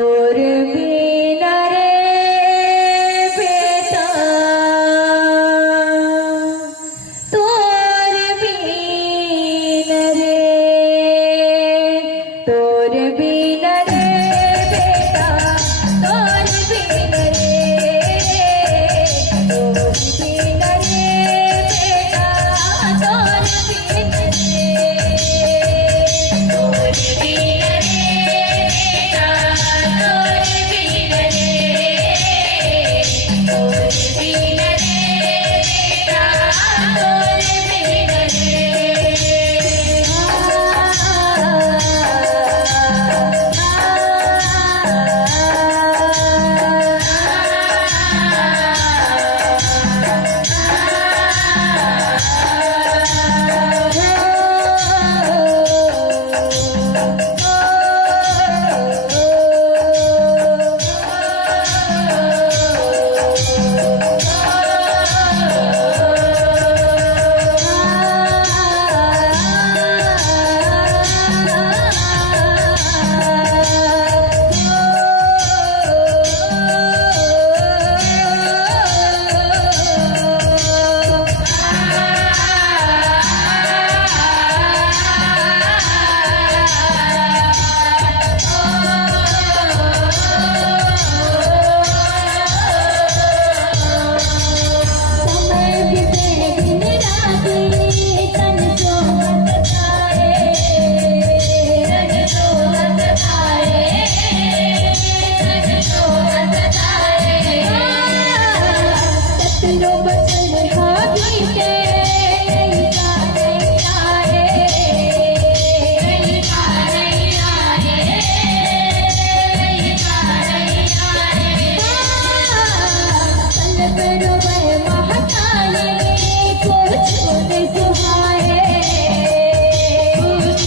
तोर बिना रे बेटा, तोर बिना रे, तोर बिना रे बेटा, तोर बिना रे, तोर बिना रे बेटा, तोर बिना रे,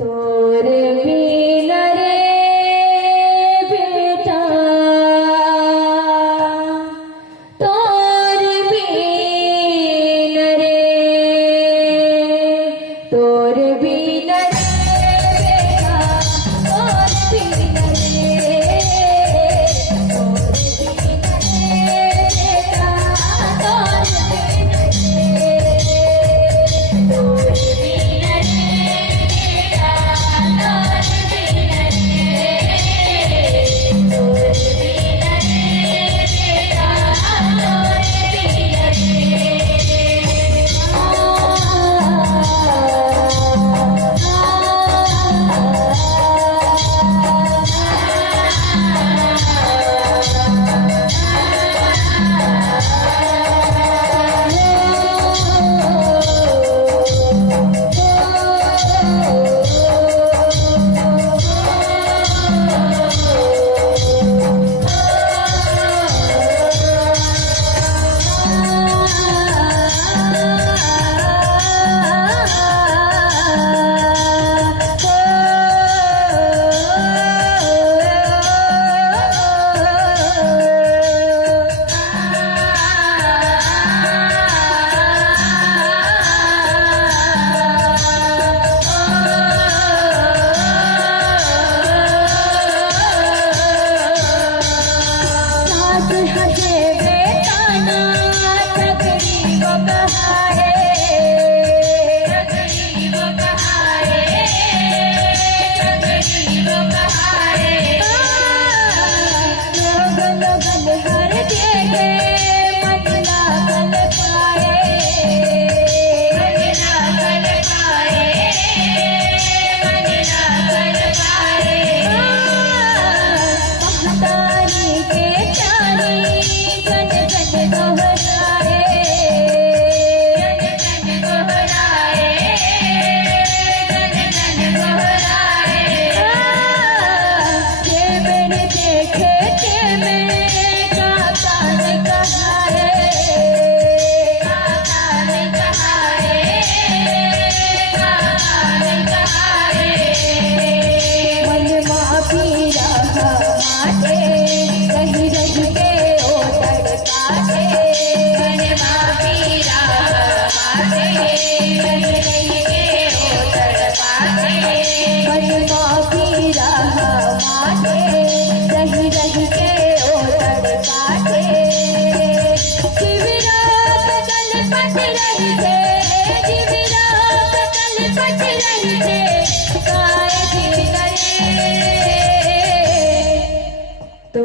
तोर बिना रे बेटा, तोर बिना रे, तोर बिना रे बेटा, तोर बिना लगन हर देखे मन लागल पाए। माटे रही रही के ओ तड़पाटे बनवा पीरा माटे रही रही के ओ तड़पाटे बनवा पीरा माटे रही रही के ओ तड़पाटे जीवरा कतल पट रही थे जीवरा कतल पट रही थे काय जी करे तो